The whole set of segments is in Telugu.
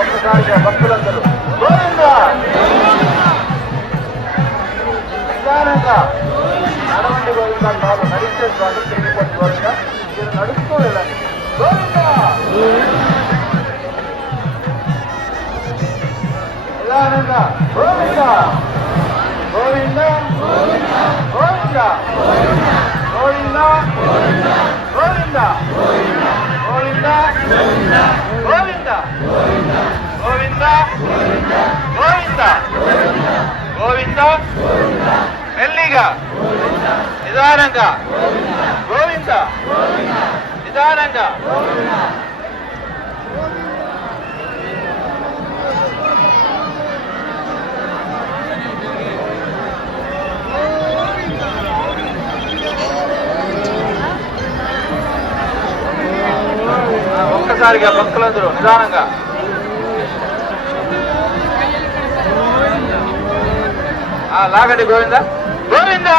ఒక్కసారిగా భక్తులందరూ గోవిందా నిదానంగా నడవండి గోవిందా. కాదు నడిచే వాళ్ళు తిరిగిపోతే గోవిందా, మీరు నడుస్తూ వెళ్ళండి గోవిందా. నిదానంగా గోవిందా గోవిందా గోవిందా గోవిందా గోవిందా గోవిందా గోవిందా గోవిందా గోవిందా గోవిందా. మెల్లిగా నిదానంగా గోవిందా నిదానంగా. ఒక్కసారిగా భక్తులందరూ నిదానంగా. లాగండి గోవిందా గోవిందా.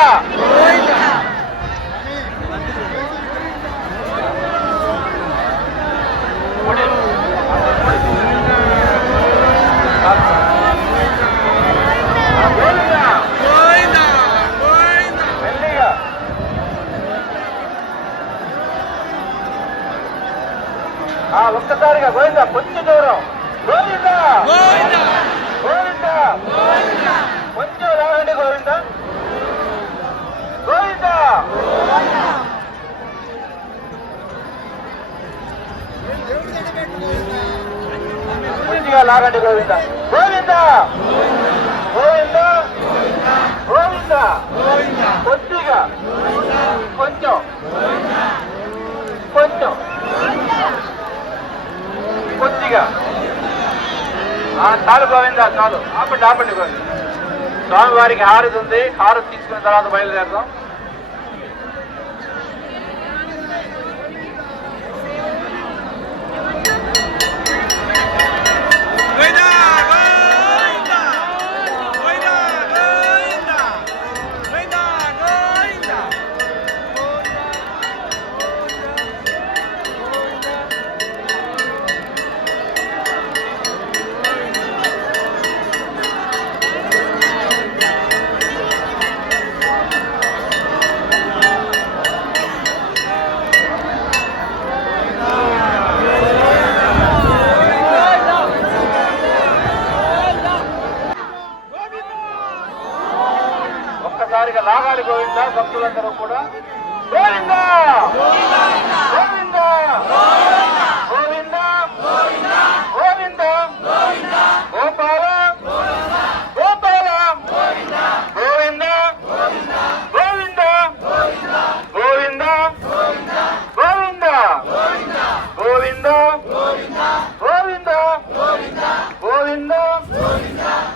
ఒక్కసారిగా గోవిందా కొంచెం దూరం గోవిందా గోవిందా కొంచెం రావండి గోవిందా గోవిందా. కొద్దిగా లాగండి గోవిందా గోవిందా గోవిందా గోవిందా. కొద్దిగా కొంచెం కొంచెం కొద్దిగా చాలు గోవిందా చాలు. ఆపండి ఆపండి గోవిందా. స్వామివారికి హారతి ఉంది, హారతి తీసుకున్న తర్వాత బయలుదేరదాం. ఒక్కసారిగా లాగాలి గోవిందా భక్తులందరూ కూడా గోవిందా గోవిందా గోవిందా గోవిందా గోపాల గోపాల గోవిందా గోవిందా గోవిందా గోవిందా గోవిందా గోవిందా గోవిందా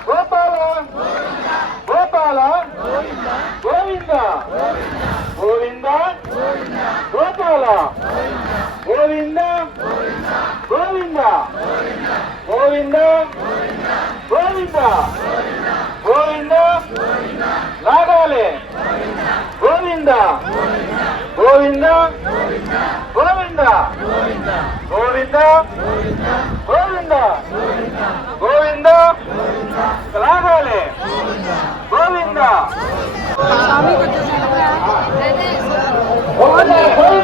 గోపాల గోపాల గోవిందా గోవిందా గోపాల గోవిందా గోవిందా గోవింద గోవింద గోవింద లాగాలి గోవింద గోవింద గోవింద గోవింద గోవింద గోవింద లాగాలి గోవింద గోవింద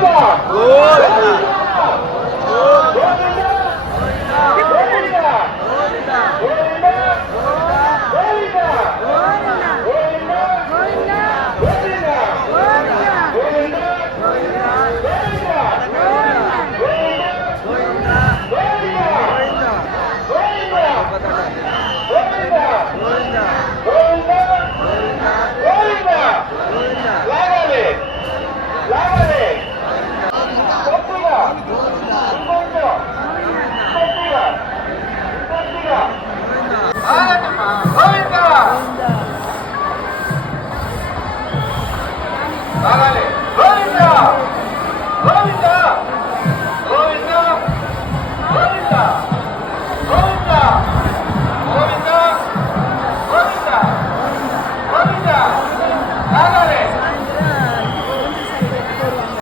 లాగాలి